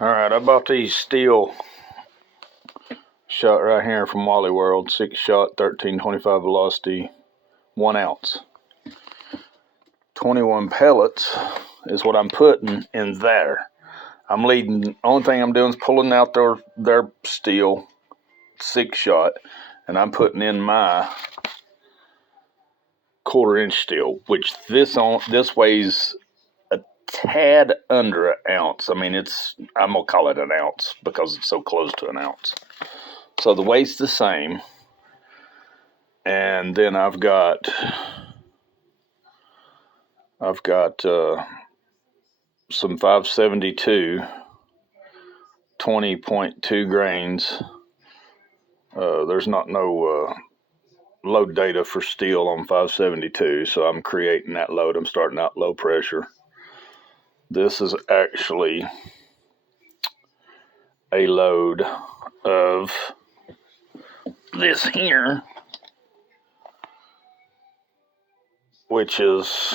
Alright, I bought these steel shot right here from Wally World. 6-shot, 1325 velocity, 1 ounce. 21 pellets is what I'm putting in there. I'm leading, only thing I'm doing is pulling out their steel 6-shot, and I'm putting in my 1/4-inch steel, which this weighs a tad under an ounce. I mean, I'm gonna call it an ounce because it's so close to an ounce. So the weight's the same. And then I've got some 572 20.2 grains. There's no load data for steel on 572, so I'm creating that load. I'm starting out low pressure. This is actually a load of this here, which is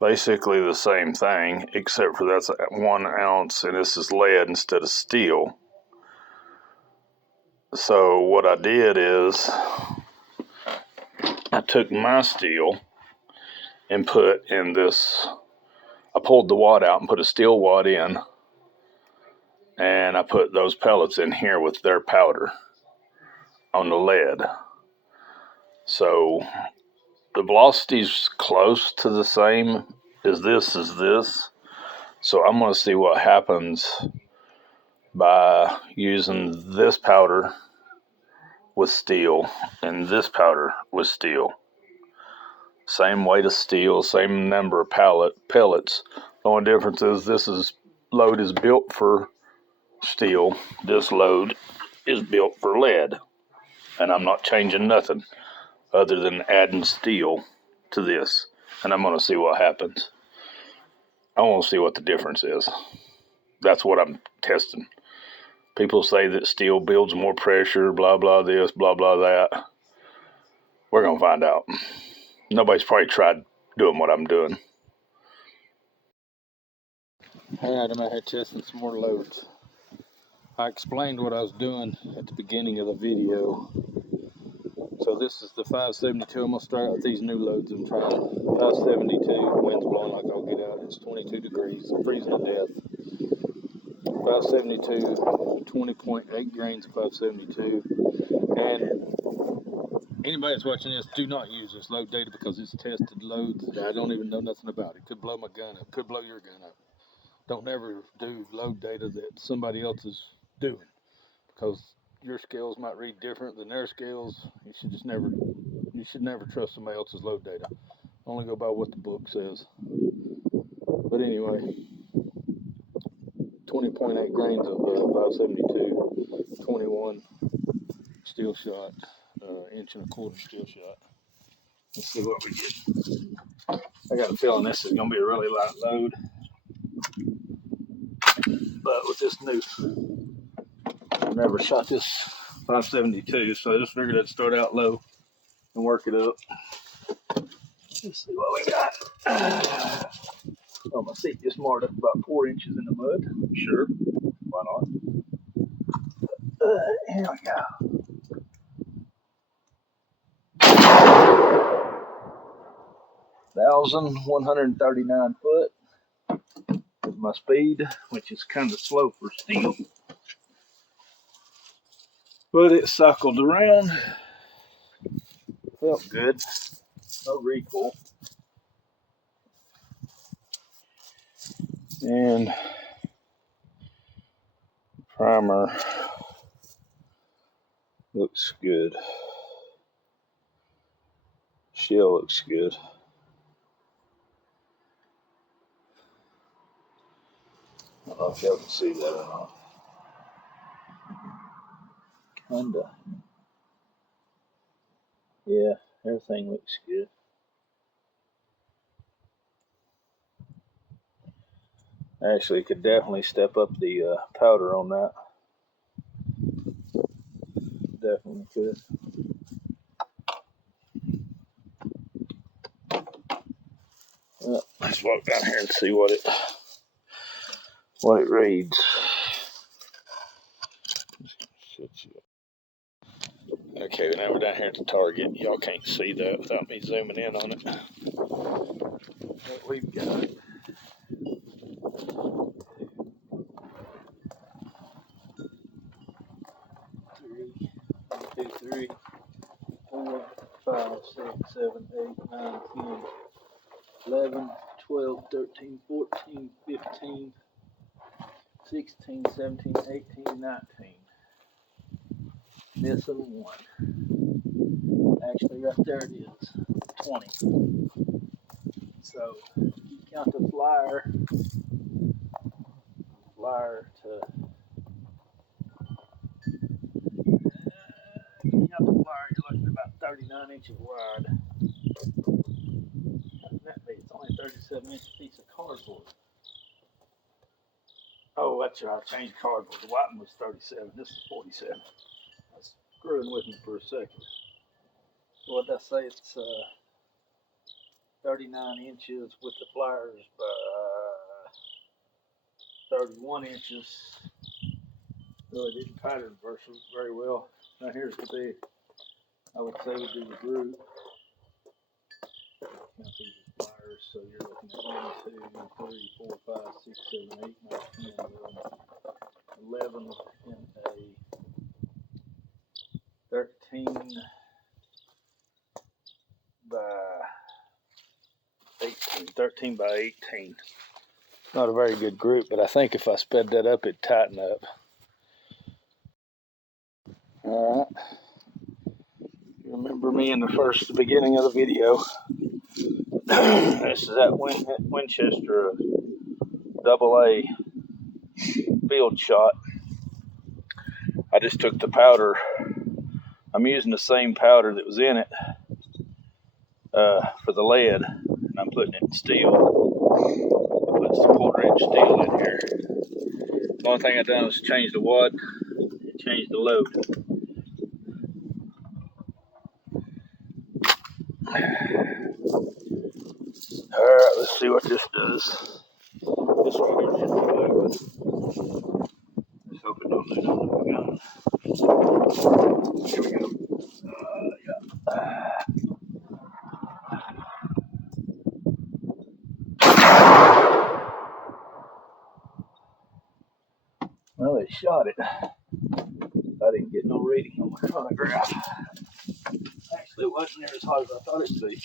basically the same thing, except for that's 1 ounce and this is lead instead of steel. So what I did is I took my steel and put in this, I pulled the wad out and put a steel wad in, and I put those pellets in here with their powder on the lead. So the velocity's close to the same as this. So I'm going to see what happens by using this powder with steel and this powder with steel. Same weight of steel, same number of pellets. The only difference is this load is built for steel. This load is built for lead. And I'm not changing nothing other than adding steel to this. And I'm going to see what happens. I want to see what the difference is. That's what I'm testing. People say that steel builds more pressure, blah, blah, this, blah, blah, that. We're going to find out. Nobody's probably tried doing what I'm doing. Alright, I'm out here testing some more loads. I explained what I was doing at the beginning of the video. So this is the 572. I'm going to start out with these new loads I'm trying. 572, wind's blowing like I'll get out. It's 22 degrees, I'm freezing to death. 572, 20.8 grains of 572. And anybody that's watching this, do not use this load data because it's tested loads that I don't even know nothing about. It could blow my gun up, could blow your gun up. Don't ever do load data that somebody else is doing, because your scales might read different than their scales. You should never trust somebody else's load data. Only go by what the book says. But anyway, 20.8 grains of 572, 21 steel shot, 1.25 inch steel shot. Let's see what we get. I got a feeling this is going to be a really light load. But with this new, I've never shot this 572, so I just figured I'd start out low and work it up. Let's see what we got. Oh, my seat just marked up about 4 inches in the mud. Sure, why not? Here we go. 1,139 foot with my speed, which is kind of slow for steel. But it cycled around. Felt good. No recoil. And primer looks good. Shell looks good. I don't know if y'all can see that or not. Kinda. Yeah, everything looks good. Actually, could definitely step up the powder on that. Definitely could. Let's walk down here and see what it what it reads. Okay, now we're down here at the target. Y'all can't see that without me zooming in on it. But we've got 3, 4, 5, 6, 7, 8, 9, 10, 11, 12, 13, 14, 15, 16, 17, 18, 19. Missing one. Actually, right there it is, 20. So, you count the flyer to count the flyer, you're looking at about 39 inches wide. That means it's only a 37-inch piece of cardboard. Oh, that's right, I changed cardboard. The white one was 37, this is 47. I was screwing with me for a second. So what did I say? It's 39 inches with the flyers by 31 inches. Really didn't pattern very well. Now here's the big, I would say would be the group. Count these flyers, so you're looking at 1, 2, 3, 4, 5, 6, 7, 8, 9, 10, 11 in a 13 by 18. 13 by 18. Not a very good group, but I think if I sped that up, it'd tighten up. All right. You remember me in the beginning of the video. This is that Winchester AA field shot. I just took the powder. I'm using the same powder that was in it for the lead, and I'm putting it in steel. I put some 1/4-inch steel in here. The only thing I've done is change the wad and change the load. Alright, let's see what this does. This right here should be open. Let's hope it don't do nothing. Here we go. Yeah. Well, they shot it. I didn't get no reading on my chronograph. Actually, it wasn't near as hot as I thought it'd be.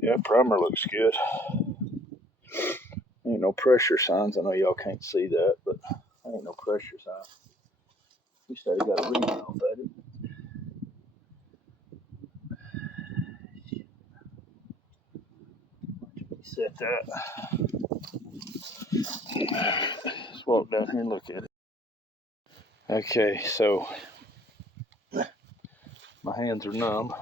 Yeah, primer looks good. Ain't no pressure signs. I know y'all can't see that, but ain't no pressure signs. We started got a reading off at it. Set that. Let's walk down here and look at it. Okay, so my hands are numb.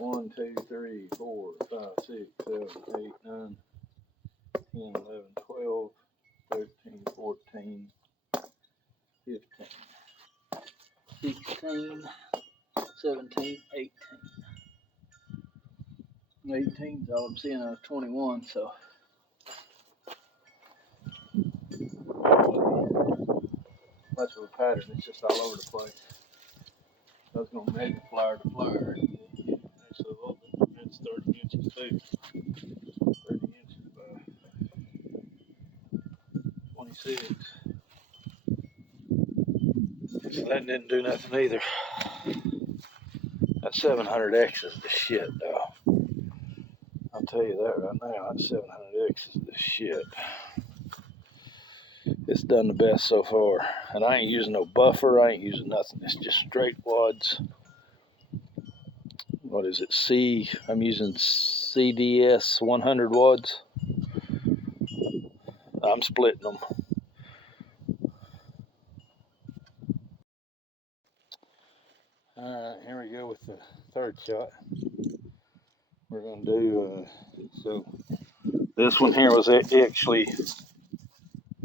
1, 2, 3, 4, 5, 6, 7, 8, 9, 10, 11, 12, 13, 14, 15, 16, 17, 18. 18 is all I'm seeing out of 21, so much of a pattern, it's just all over the place. I was going to measure flyer to flyer. Actually, it's 30 inches too. 30 inches by 26. So that didn't do nothing either. That 700X is the shit, though. I'll tell you that right now. That 700X is the shit. It's done the best so far. And I ain't using no buffer. I ain't using nothing. It's just straight wads. What is it? I'm using CDS 100 wads. I'm splitting them. Alright, here we go with the third shot. We're going to do, so this one here was actually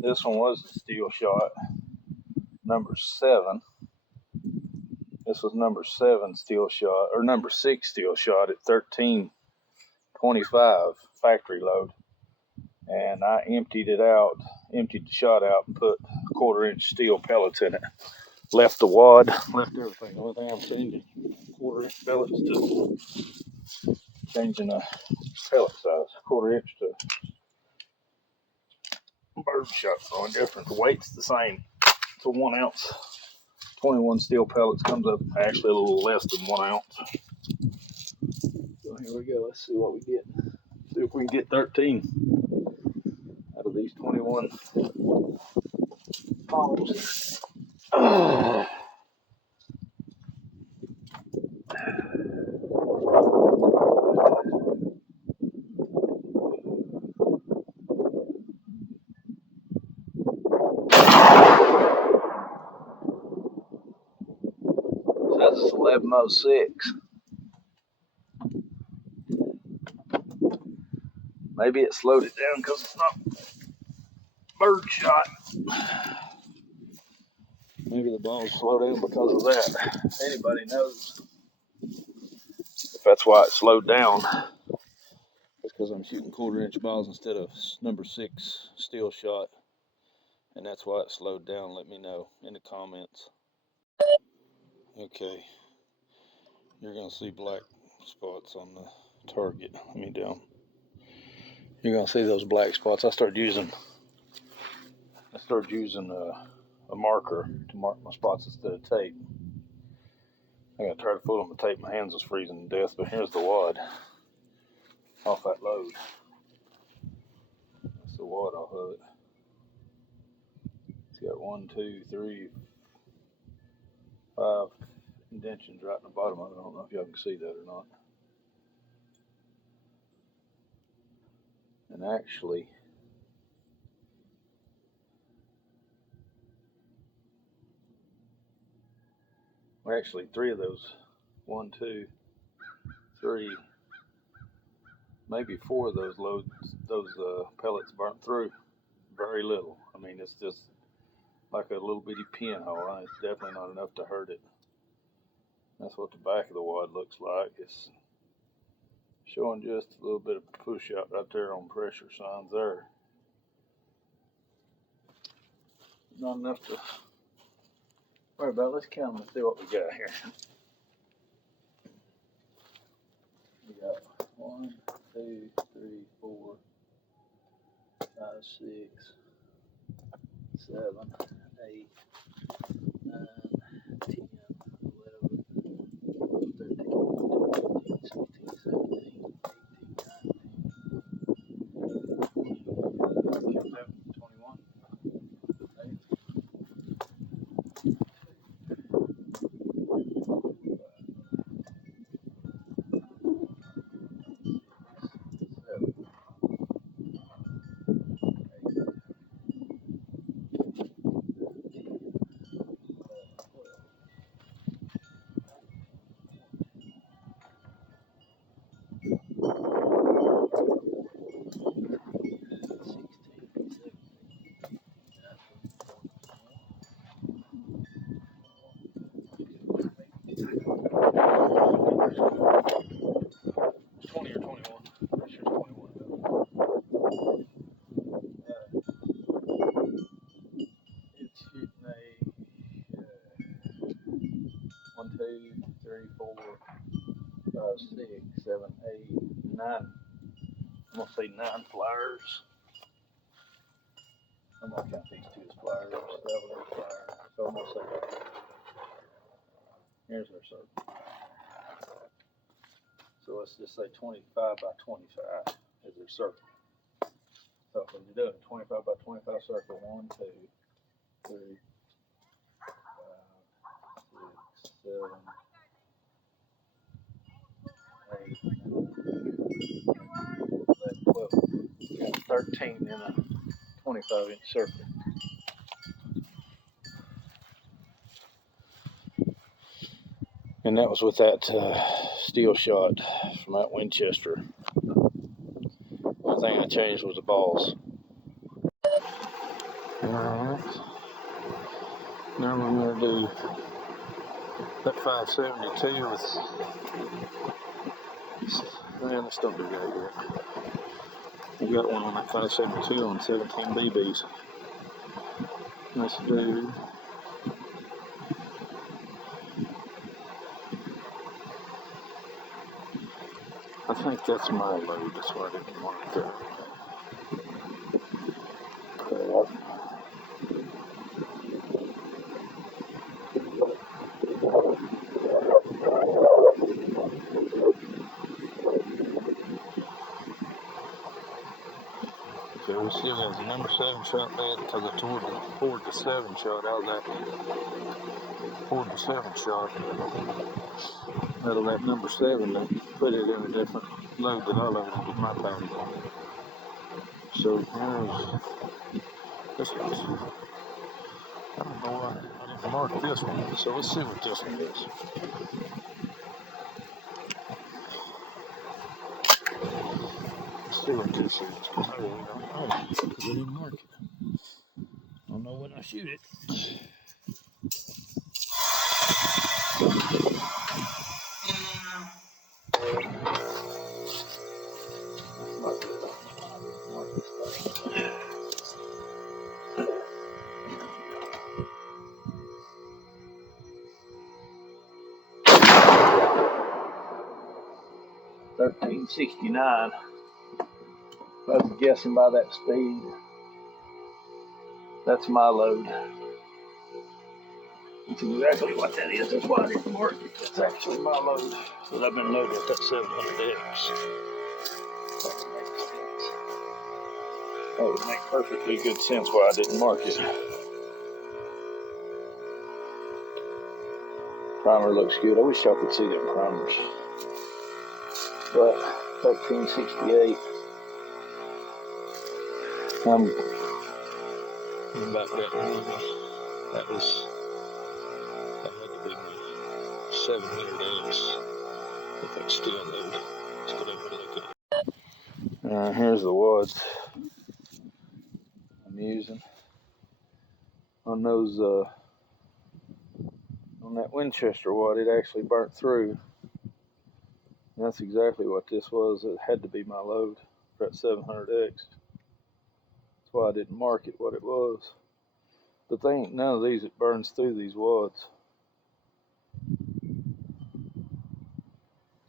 This one was a steel shot, number 7. This was number 7 steel shot, or number 6 steel shot at 13.25 factory load. And I emptied the shot out and put 1/4-inch steel pellets in it. Left the wad, left everything. The only thing I'm changing, 1/4-inch pellets to changing the pellet size, 1/4-inch to bird shot throwing different. The weight's the same. It's a 1 ounce. 21 steel pellets comes up actually a little less than 1 ounce. So here we go. Let's see what we get. See if we can get 13 out of these 21 balls. That's 11:06. Maybe it slowed it down because it's not bird shot. Maybe the balls slow down because of that. If anybody knows if that's why it slowed down. It's because I'm shooting 1/4-inch balls instead of number 6 steel shot. And that's why it slowed down. Let me know in the comments. Okay. You're going to see black spots on the target. Let me down. You're going to see those black spots. I started using a marker to mark my spots instead of tape. I got tired of fooling with tape. My hands was freezing to death, but here's the wad off that load. That's the wad off of it. It's got 1, 2, 3, 5 indentions right in the bottom of it. I don't know if y'all can see that or not. And actually, well, 3 of those, 1, 2, 3, maybe 4 of those pellets burnt through. Very little. I mean, it's just like a little bitty pinhole. It's definitely not enough to hurt it. That's what the back of the wad looks like. It's showing just a little bit of push out right there on pressure signs there. Not enough to worry about. Let's count them and see what we got here. We got 1, 2, 3, 4, 5, 6, 7, 8, 9, 10, 11, 13, 14, 16, 17, 18, 19, 21. Nine. I'm gonna say 9 flyers. I'm gonna count these 2 as flyers. 7 as flyers. So I'm gonna say here's our circle. So let's just say 25 by 25 is our circle. So when you're doing a 25 by 25 circle, 1, 2, 3, 5, 6, 7, 8, 11, 12. You got 13 in a 25-inch circle. And that was with that steel shot from that Winchester. The only thing I changed was the balls. Alright. Now we're going to do that 572 with, man, let's don't do that yet. We got one on that 572 on 17 BBs. Let's do, I think that's my load, that's why I didn't mark that. So we still got the number 7 shot there because I poured the 7 shot out of that. Poured the 7 shot out of that number 7 and put it in a different load that I loaded with my powder. So here's this one. I don't know why I didn't mark this one. So let's see what this one is. Let's see what this is. I really don't know because I didn't mark it. I don't know when I shoot it. $13.69. I was guessing by that speed. That's my load. That's exactly what that is. That's why I didn't mark it. That's actually my load that I've been loading at that 700X. That would make perfectly good sense why I didn't mark it. Primer looks good. I wish y'all could see them primers. But 1368. I'm back that one. That had to be 700X. If that's still loaded. Let's go over and look at it. Here's the wads I'm using on those. On that Winchester wad, it actually burnt through. And that's exactly what this was. It had to be my load for that 700X. That's why I didn't mark it what it was. But there ain't none of these that burns through these wads.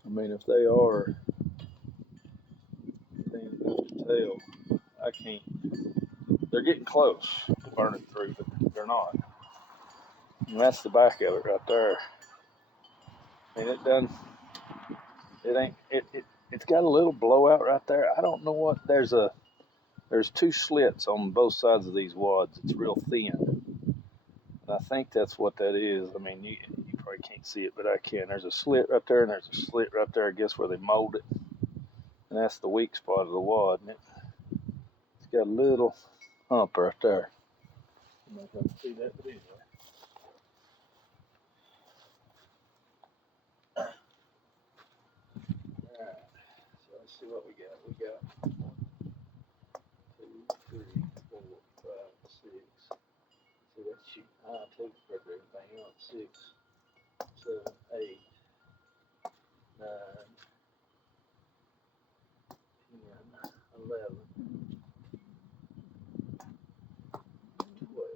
I mean, if they are thin enough to tell, I can't. They're getting close to burning through, but they're not. And that's the back of it right there. And it done. It ain't. It's got a little blowout right there. I don't know what. There's 2 slits on both sides of these wads. It's real thin. And I think that's what that is. I mean, you probably can't see it, but I can. There's a slit right there, and there's a slit right there, I guess, where they mold it. And that's the weak spot of the wad. And it's got a little hump right there. You might have to see that, but anyway. Alright, so let's see what we got. We got 1, 2, 3, 4, 5, 6. So that's shooting high too for everything else. 6, 7, 8, 9, 10, 11, 12,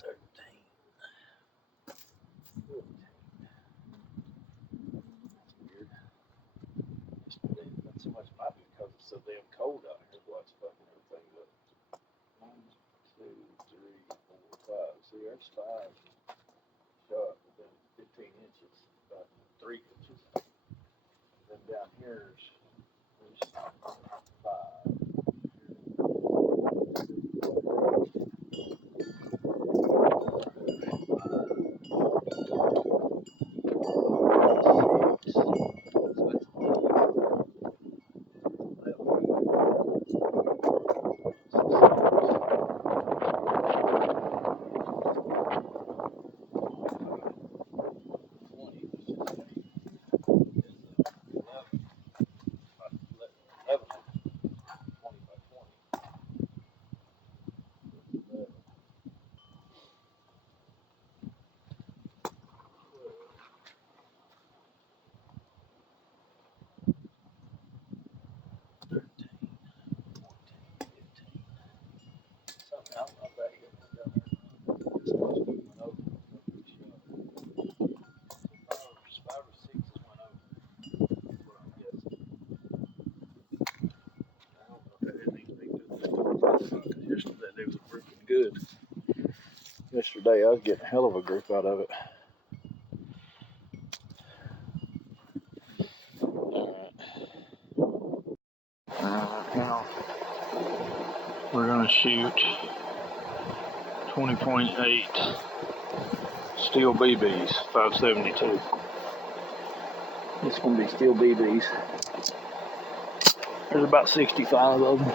13, 14. That's weird. Not so much might be because it's so damn cold out here. Why it's fucking everything up. 1, 2, 3, 4, 5. See, there's 5 shot within 15 inches, about 3 inches. Then down here's 5. 13, 14, 15. Something else my back down there. It's supposed to be went over. Five or six is went over. That's what I'm guessing. I don't know if that had anything to do with it. Yesterday they was working good. Yesterday I was getting a hell of a grip out of it. Alright, now we're gonna shoot 20.8 steel BBs, 572. It's gonna be steel BBs. There's about 65 of them.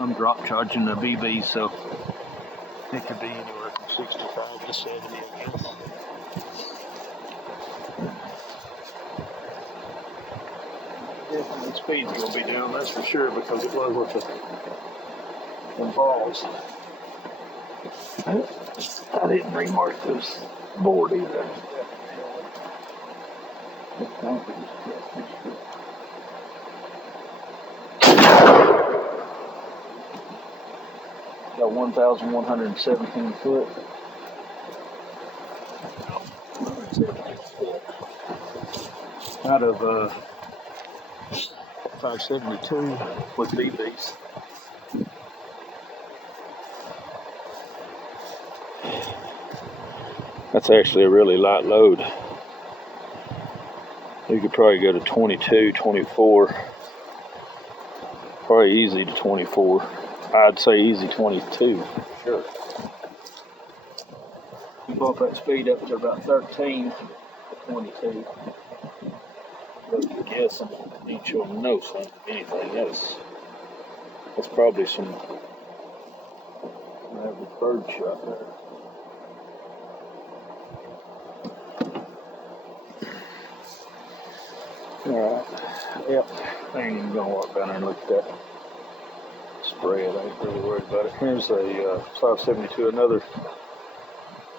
I'm drop charging the BBs, so it could be anywhere from 65 to 70, I guess. Definitely the speed's gonna be down, that's for sure, because it was with the balls. I didn't remark this board either. Got 1,117 foot. Out of 572 with BBs. That's actually a really light load. You could probably go to 22, 24. Probably easy to 24. I'd say easy 22. Sure. You bump that speed up to about 13 to 22. But I guess I need you to know something, anything else. That's probably some average bird shot there. Alright, yep, I ain't even gonna walk down there and look at that spread. I ain't really worried about it. Here's a 572, another,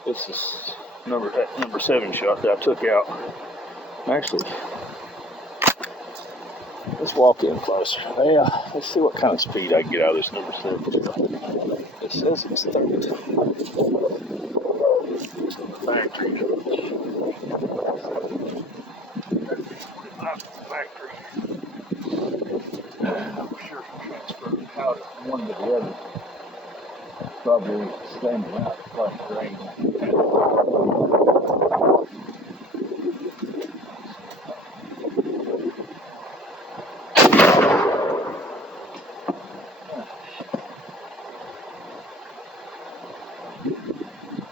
this is number 7 shot that I took out. Actually, let's walk in closer. Yeah, let's see what kind of speed I can get out of this number 7 shot. It says it's 30. Factory. Factory. I'm sure transfer powder from one to the other. Probably standing out like rain.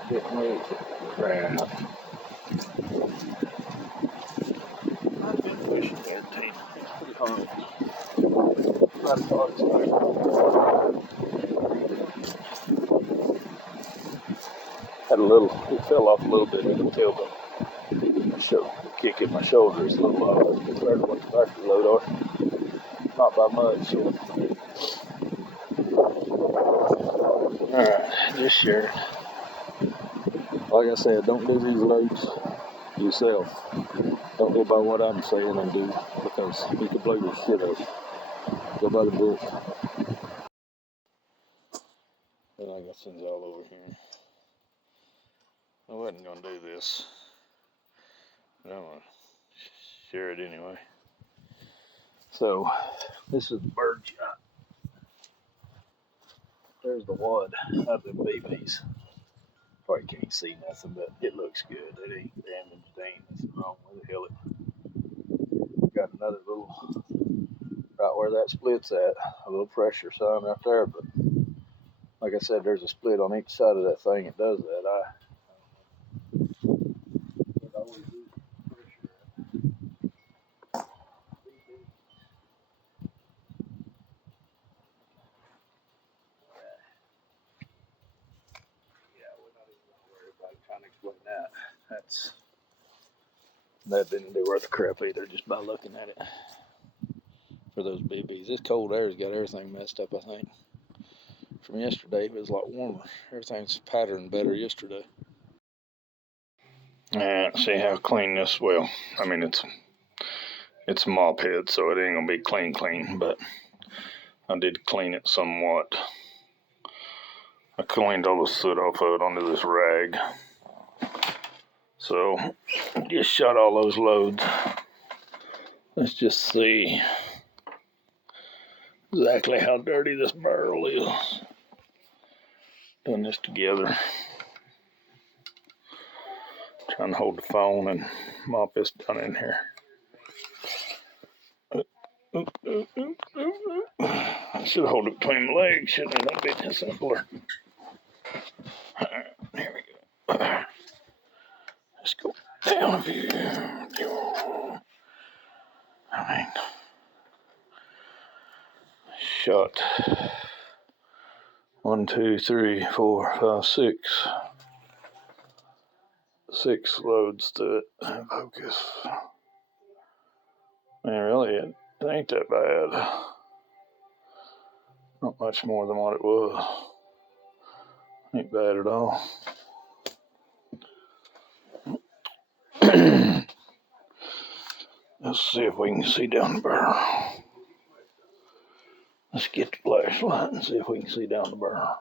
Definitely crap. I've been pushing 13. It's pretty hard. Not as hard as had a little, it fell off a little bit in the tailbone. The kick in my shoulder is a little low compared to what the factory load are. Not by much. Alright, just share. Like I said, don't do these loads yourself. Don't go by what I'm saying and do, because you can blow your shit up. Go by the book. Then I got things all over here. I wasn't gonna do this, but I'm gonna share it anyway. So, this is the bird shot. There's the wad of the BBs. Probably can't see nothing, but it looks good. It ain't damaged, there ain't nothing wrong with it. Hell, it got another little, right where that split's at, a little pressure sign right there, but like I said, there's a split on each side of that thing. It does that. It always is pressure. Yeah, we're not even gonna worry about trying to explain that. That didn't do worth a crap either, just by looking at it. For those BBs, this cold air's got everything messed up. I think from yesterday it was a lot warmer. Everything's patterned better yesterday. And see how clean this, well, I mean, it's It's a mop head, so it ain't gonna be clean, but I did clean it somewhat. I cleaned all the soot off of it onto this rag. So, just shot all those loads. Let's just see exactly how dirty this barrel is. Done this together. Trying to hold the phone and mop this down in here. I should hold it between my legs, shouldn't it? That'd be simpler. Here we go. Let's go down a few. Alright. Shot 1, 2, 3, 4, 5, 6. 6 loads to it. Focus. Man, really, it ain't that bad. Not much more than what it was. Ain't bad at all. Let's see if we can see down the barrel. Let's get the flashlight and see if we can see down the barrel.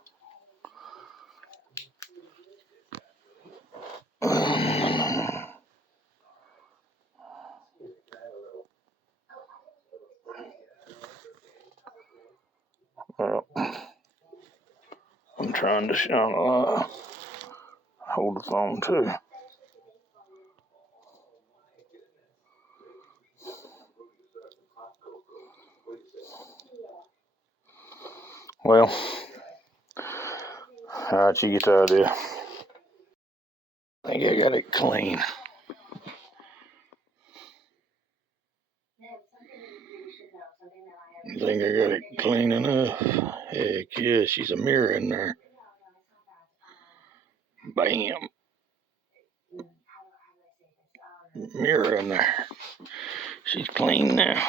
Well, I'm trying to shine a light. Hold the phone too. Well, alright, you get the idea. I think I got it clean. I think I got it clean enough. Heck yeah, she's a mirror in there. Bam. Mirror in there. She's clean now.